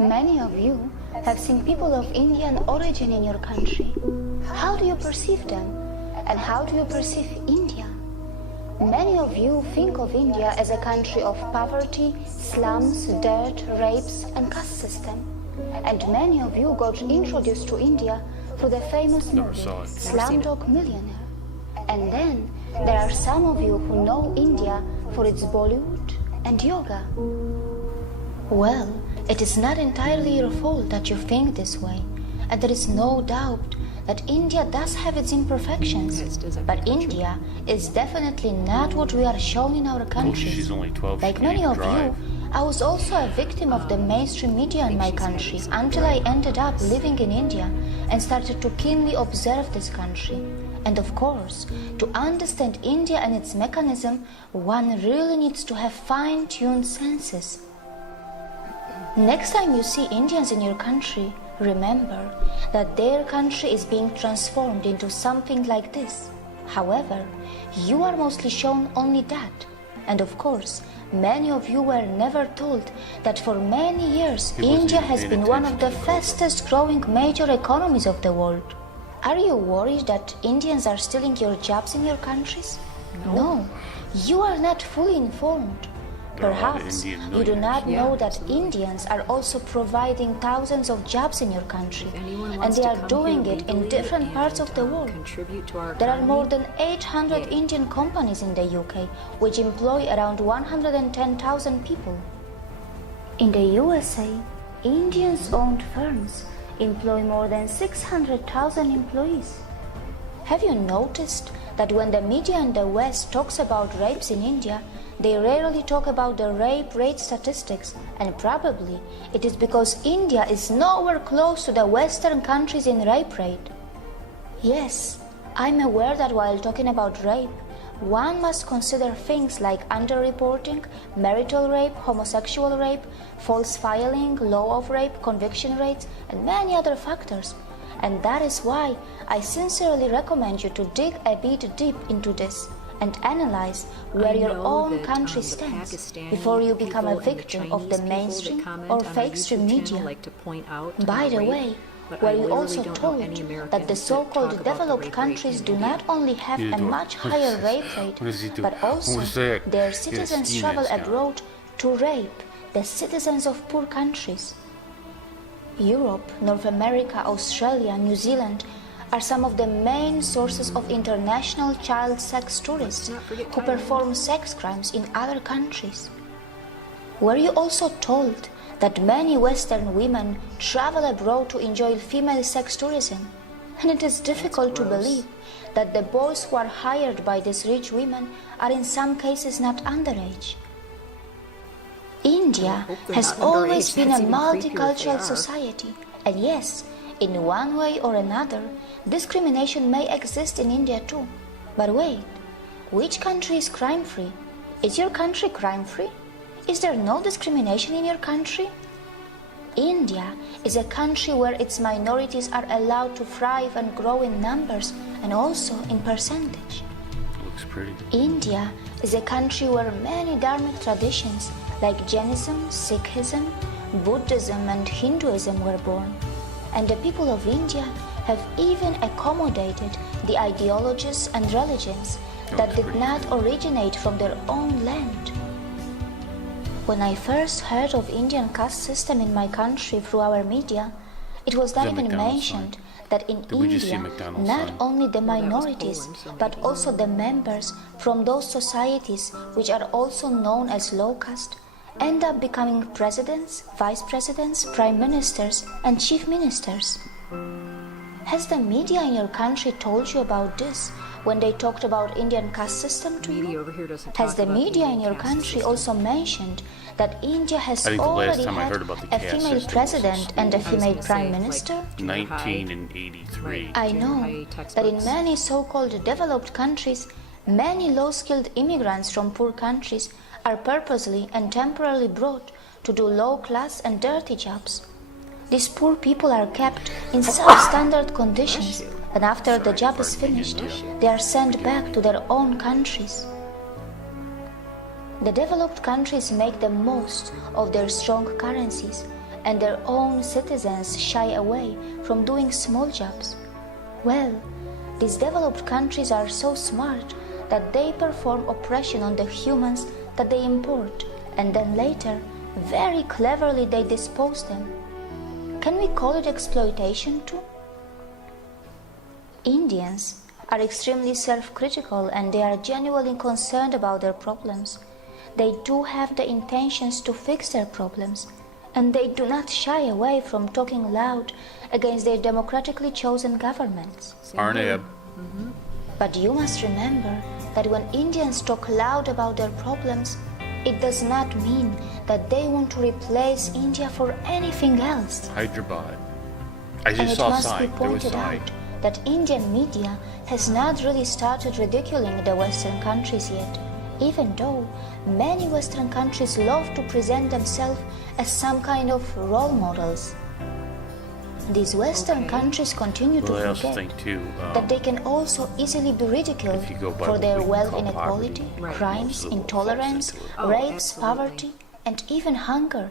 Many of you have seen people of Indian origin in your country. How do you perceive them? And how do you perceive India? Many of you think of India as a country of poverty, slums, dirt, rapes, and caste system. And many of you got introduced to India through the famous movie Slumdog Millionaire. And then there are some of you who know India for its Bollywood and yoga. Well, it is not entirely your fault that you think this way, and there is no doubt that India does have its imperfections, but India is definitely not what we are shown in our countries. Like many of you, I was also a victim of the mainstream media in my country until I ended up living in India and started to keenly observe this country. And of course, to understand India and its mechanism, one really needs to have fine-tuned senses. Next time you see Indians in your country, remember that their country is being transformed into something like this. However, you are mostly shown only that. And of course, many of you were never told that for many years India has been one of the fastest growing major economies of the world. Are you worried that Indians are stealing your jobs in your countries? No, you are not fully informed. Perhaps you do not know that Indians are also providing thousands of jobs in your country, and they are doing it in different parts of the world. There are more than 800 Indian companies in the UK, which employ around 110,000 people. In the USA, Indians-owned firms employ more than 600,000 employees. Have you noticed that when the media in the West talks about rapes in India, they rarely talk about the rape rate statistics, and probably it is because India is nowhere close to the Western countries in rape rate. Yes, I'm aware that while talking about rape, one must consider things like underreporting, marital rape, homosexual rape, false filing, law of rape, conviction rates, and many other factors. And that is why I sincerely recommend you to dig a bit deep into this and analyze where your own country stands before you become a victim of the mainstream or fake stream media. By the way, were you also told that the so-called developed countries do not only have a much higher rape rate, but also their citizens travel abroad to rape the citizens of poor countries? Europe, North America, Australia, New Zealand are some of the main sources of international child sex tourists who perform sex crimes in other countries. Were you also told that many Western women travel abroad to enjoy female sex tourism? And it is difficult to believe that the boys who are hired by these rich women are in some cases not underage. India has always been a multicultural society, and yes, in one way or another, discrimination may exist in India too. But wait, which country is crime-free? Is your country crime-free? Is there no discrimination in your country? India is a country where its minorities are allowed to thrive and grow in numbers and also in percentage. Looks pretty. India is a country where many dharmic traditions like Jainism, Sikhism, Buddhism and Hinduism were born. And the people of India have even accommodated the ideologies and religions that did not originate from their own land. When I first heard of Indian caste system in my country through our media, it was not even mentioned that in India, not only the minorities, but also the members from those societies which are also known as low caste, end up becoming presidents, vice presidents, prime ministers, and chief ministers. Has the media in your country told you about this when they talked about Indian caste system to you? Has the media in your country also mentioned that India has already had a female president and a female prime minister? 1983. I know that in many so-called developed countries, many low-skilled immigrants from poor countries are purposely and temporarily brought to do low-class and dirty jobs. These poor people are kept in substandard conditions, and after the job is finished, they are sent back to their own countries. The developed countries make the most of their strong currencies and their own citizens shy away from doing small jobs. Well, these developed countries are so smart that they perform oppression on the humans that they import, and then later, very cleverly they dispose them. Can we call it exploitation too? Indians are extremely self-critical and they are genuinely concerned about their problems. They do have the intentions to fix their problems, and they do not shy away from talking loud against their democratically chosen governments. Arnab. But you must remember that when Indians talk loud about their problems, it does not mean that they want to replace India for anything else. Hyderabad. I And just it saw a must be sign. There was a pointed sign. out that Indian media has not really started ridiculing the Western countries yet, even though many Western countries love to present themselves as some kind of role models. These Western countries continue to Well, I also forget think too, that they can also easily be ridiculed if you go by for what their we wealth call inequality, poverty, Right. crimes, most of the world intolerance, falls into it. Oh, rapes, absolutely. poverty, and even hunger.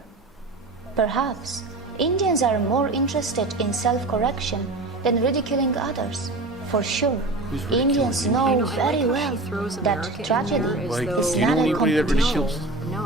Perhaps Indians are more interested in self-correction than ridiculing others. For sure, Who's ridiculing Indians India? know I know, I very like how well she throws that America in tragedy there as Like, though- is do you not know a anybody that competition. ridicules? No.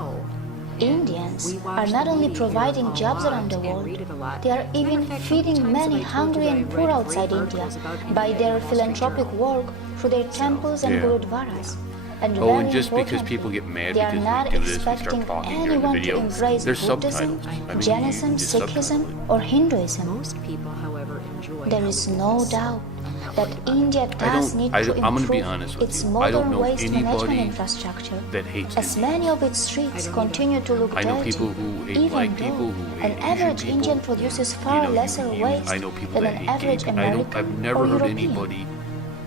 Indians We watch are not the only media providing here a jobs lot around the and world, read it a lot. they are As a matter even of fact, how feeding many many times have I told hungry you that and I poor read outside great India articles about by India their in the Wall Street philanthropic Journal? work through their temples and Yeah. gurudwaras. And Oh, very and just because importantly, people get mad they are because not we do this, we start expecting talking during the anyone to video. embrace There's Buddhism, subtitles. I mean, Jainism, you can just Sikhism, subtitle it. or Hinduism. Most people, however, enjoy There how is we do no this. doubt I'm not that worried about India it. does need to I'm gonna be improve honest with its you. I don't modern know waste management anybody infrastructure, that hates as India. many of its streets continue to look I know dirty, people who hate even black though people, who hate an Asian average people. Indian produces You far know, you lesser can use- waste I know people than that an hate average gay people. American I've never or heard European. anybody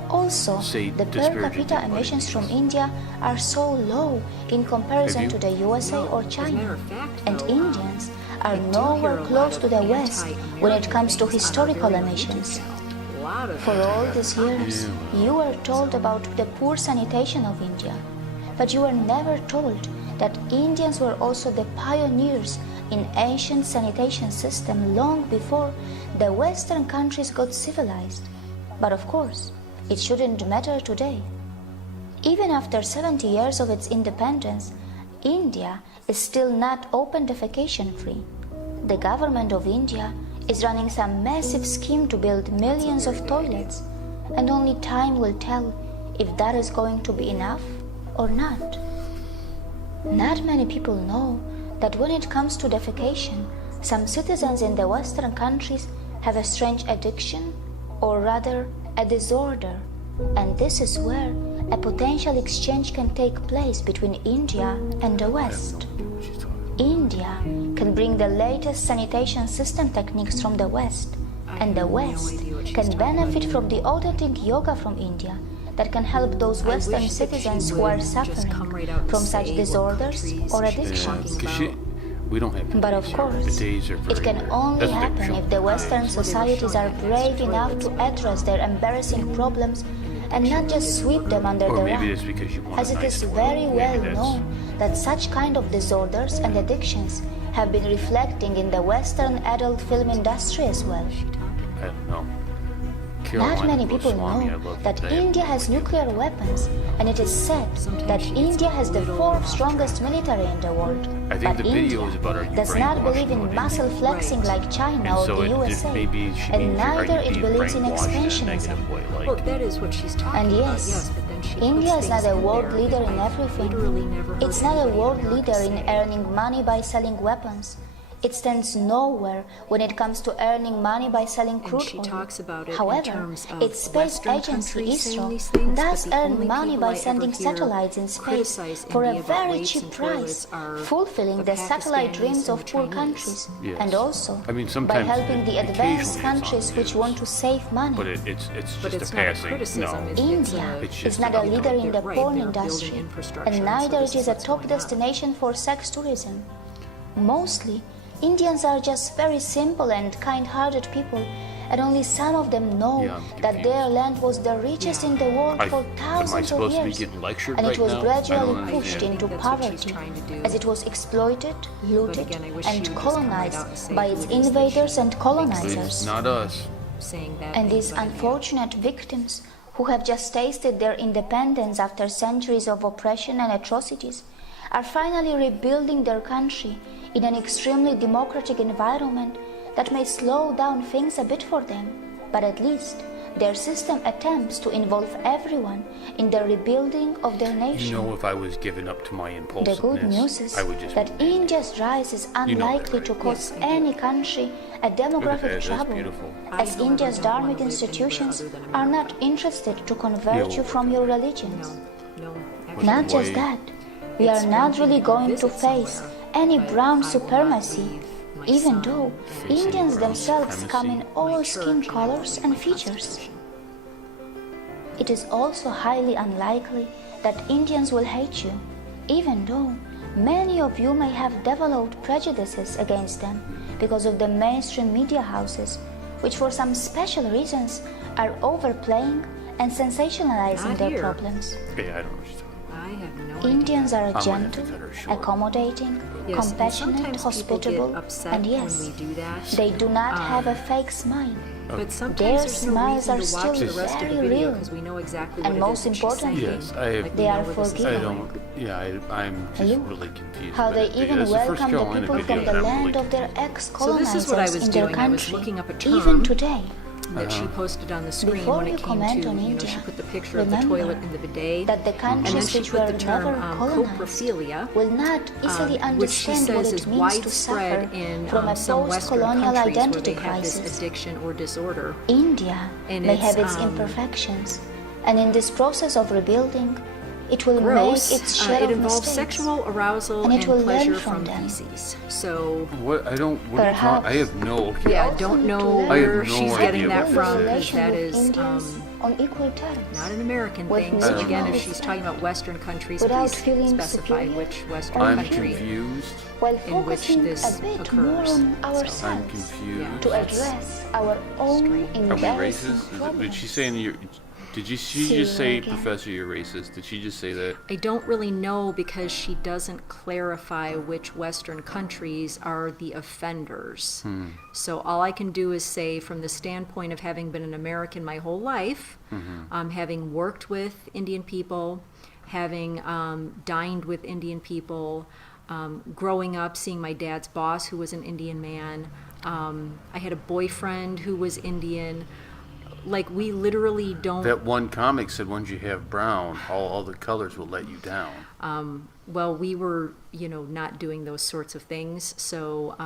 Also, say the per disparaging capita things about emissions from Indians. India are so low in comparison Have to you? the USA or As a China, matter of fact, and though, Indians are I do nowhere hear a lot close of to the West when it comes to anti-American things on our historical very emissions. YouTube channel. A lot of For all these years, Yeah. you were told about the poor sanitation of India, but you were never told that Indians were also the pioneers in ancient sanitation system long before the Western countries got civilized. But of course, it shouldn't matter today. Even after 70 years of its independence, India is still not open defecation free. The government of India is running some massive scheme to build millions of toilets, and only time will tell if that is going to be enough or not. Not many people know that when it comes to defecation, some citizens in the Western countries have a strange addiction, or rather a disorder, and this is where a potential exchange can take place between India and the West. India can bring the latest sanitation system techniques from the West, and the West can benefit from the authentic yoga from India that can help those I Western wish that she citizens who would are just come suffering right out and from such say what disorders countries or she's addictions. talking about. We don't have But of days here. course, The days are very it can rare. only That's what they were happen showing. if the Western That's what they were societies are showing. brave enough to address their embarrassing problems and not just sweep them under Or the maybe rug, it's because you want as a it nice is toilet. very Maybe well that's- known that such kind of disorders and addictions have been reflecting in the Western adult film industry as well. I don't know. Not Carolina many Goes people Swami, I know love that that. India has nuclear weapons, and it is said that India has the fourth strongest military in the world. I think But the video India is about, are you does not believe in brainwashed muscle about flexing like China And or so the it USA, maybe she and means, are neither you it being believes in brainwashed in a expansionism. negative way? Well, Like, that is what she's talking And about, yes, yes, but then she India puts is not things a in world there leader that in I everything. literally never heard It's not a anybody world ever leader in say. earning money by selling weapons. It stands nowhere when it comes to earning money by selling And crude she oil. talks about it in However, terms of its space Western agency countries saying ISRO these things, does but the earn only money people by I sending ever hear satellites in space criticize for a India about very weights cheap and price, toilets are fulfilling the the satellite Pakistanis dreams and of the poor Chinese. countries, Yes. and also I mean, by sometimes helping the occasionally advanced it's on countries the which news. want to save money. but it's But just it's a not a passing. criticism. No. It's India It's is just not a a leader in the Right, porn they're industry, building infrastructure, and so neither this it is is a what's top going on. destination for sex tourism. Mostly, Indians are just very simple and kind-hearted people, and only some of them know Yeah, I'm that their confused. land was the richest in the world for am I thousands of supposed to be years, getting lectured and it right was now? I don't gradually understand. pushed I think into that's what she's poverty trying to do. as it was exploited, looted, again, I wish and she would just come right colonized out and say by who its it is that invaders she and thinks colonizers. It's not us. saying that. And thing, these but, yeah. unfortunate victims, who have just tasted their independence after centuries of oppression and atrocities, are finally rebuilding their country in an extremely democratic environment that may slow down things a bit for them, but at least their system attempts to involve everyone in the rebuilding of their nation. You know, if I was given up to my The impulsiveness, good news is I would just that India's rise is You know that, unlikely to right? cause Yes, I do. any country a Look at demographic that, that's trouble, beautiful. as I've never India's wanna dharmic live anywhere institutions other than are America. not interested to convert Yeah, you from your religions. No, Not actually, just Why- that, we it's are one not thing really to go going to visit face somewhere, any but I brown will not supremacy, leave my even son though and Indians brown themselves come in supremacy. all my skin church, and I colors will leave and my features. Constitution. It is also highly unlikely that Indians will hate you, even though many of you may have developed prejudices against them because of the mainstream media houses, which for some special reasons are overplaying and sensationalizing Not their here. problems. Yeah, I don't know what you're talking I have no Indians idea. are gonna have gentle, to cut her short. accommodating, Yes, and compassionate, sometimes hospitable, people get upset and yes, when we do that. they do not have a fake smile. But sometimes Their there's no smiles reason are to watch still the rest of the very video real. because we know exactly And what it most is that she's importantly, saying. Yes, I have- Like, we They know are where this is I forgiving. going. don't. Yeah, I'm just Look really confused. how by they that video. even That's the first welcome the Carolina people video from the that I'm land really of their confused. ex-colonizers So this is what I was in their doing. I was country, looking up a even term today. that she posted on the screen Before when you it came comment to, on she India, put the picture of the remember toilet and the bidet, that the and then countries she which put were the term never colonized coprophilia, will not easily which she understand what says it is means to suffer widespread in from a some Western post-colonial countries where identity they have this crisis. addiction or disorder. India And may it's, have its imperfections, and in this process of rebuilding, it will Gross. make its share It of involves mistakes. sexual arousal and and, it will learn pleasure from from them. feces. So What I don't. What are you talking? I have no. Okay. yeah, I also don't need to know learn I have where no she's idea getting that what build a from, because relation that with is Indians on equal terms, not an American with thing. So mutual again, if she's respect, talking about Western countries, without please feeling specify superior which Western or I'm country confused. while in which focusing this a bit occurs. more on So, I'm ourselves confused. to address our own strange. Are we embarrassing racist? Is it, problems. did she say in your? Did you? She See just you say, again. Professor, you're racist? Did she just say that? I don't really know because she doesn't clarify which Western countries are the offenders. So all I can do is say, from the standpoint of having been an American my whole life, having worked with Indian people, having dined with Indian people, growing up seeing my dad's boss who was an Indian man. I had a boyfriend who was Indian. Like, we literally don't. That one comic said, once you have brown, all the colors will let you down. Well, we were, not doing those sorts of things. So,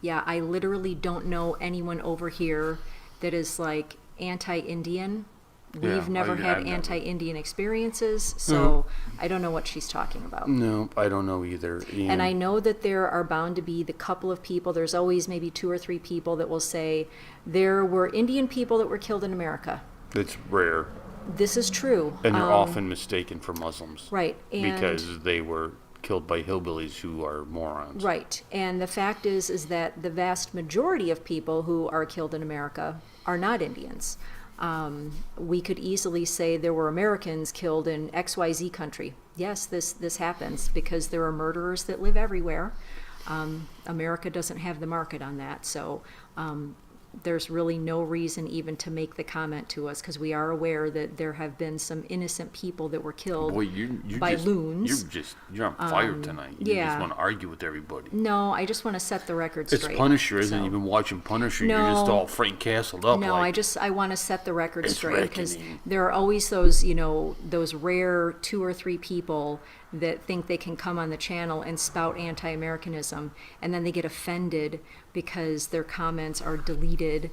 yeah, I literally don't know anyone over here that is like anti-Indian. Yeah, We've never I've had never. anti-Indian experiences, so I don't know what she's talking about. No, I don't know either. And I know that there are bound to be the couple of people, there's always maybe 2 or 3 people that will say, there were Indian people that were killed in America. It's rare, This is true. and they're often mistaken for Muslims. Right. And Because they were killed by hillbillies who are morons. Right. And the fact is that the vast majority of people who are killed in America are not Indians. We could easily say there were Americans killed in XYZ country. Yes, this happens because there are murderers that live everywhere. America doesn't have the market on that, so there's really no reason even to make the comment to us because we are aware that there have been some innocent people that were killed Boy, you by just, loons. You're on fire tonight. You yeah. just want to argue with everybody. No, I just want to set the record It's straight. Punisher, isn't so. it? You've been watching Punisher. You're No. just all Frank Castled up. No, like, I want to set the record It's straight because reckoning. there are always those, those rare 2 or 3 people that think they can come on the channel and spout anti-Americanism, and then they get offended because their comments are deleted,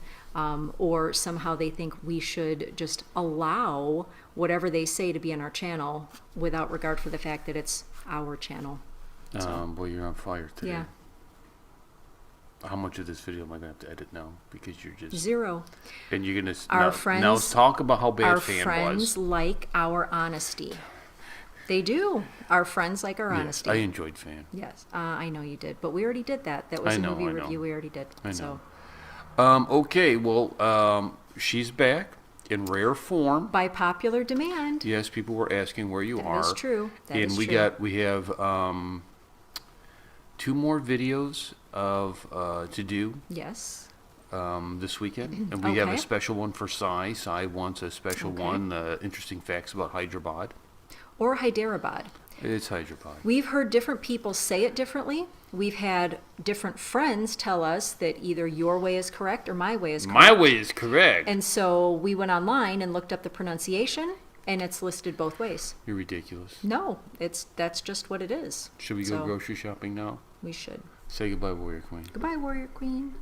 or somehow they think we should just allow whatever they say to be on our channel without regard for the fact that it's our channel. Boy, you're on fire today. Yeah. How much of this video am I going to have to edit now? Because you're just... 0. And you're going to... Our now, friends... Now talk about how bad Our Fan friends was. like our honesty. They do. Our friends like our Yes, honesty. I enjoyed Fan. Yes, I know you did, but we already did that. That was I a know, movie I know. review we already did. I know. So Okay, well, she's back in rare form. By popular demand. Yes, people were asking where you are. That is true. That and is we true. we have 2 more videos of to do Yes. this weekend, and we have a Okay. special one for Sai. Sai wants a special Okay. one, interesting facts about Hyderabad. Or Hyderabad. It's Hyderabad. We've heard different people say it differently. We've had different friends tell us that either your way is correct or my way is correct. My way is correct. And so we went online and looked up the pronunciation, and it's listed both ways. You're ridiculous. No, that's just what it is. Should we go So, grocery shopping now? We should. Say goodbye, Warrior Queen. Goodbye, Warrior Queen.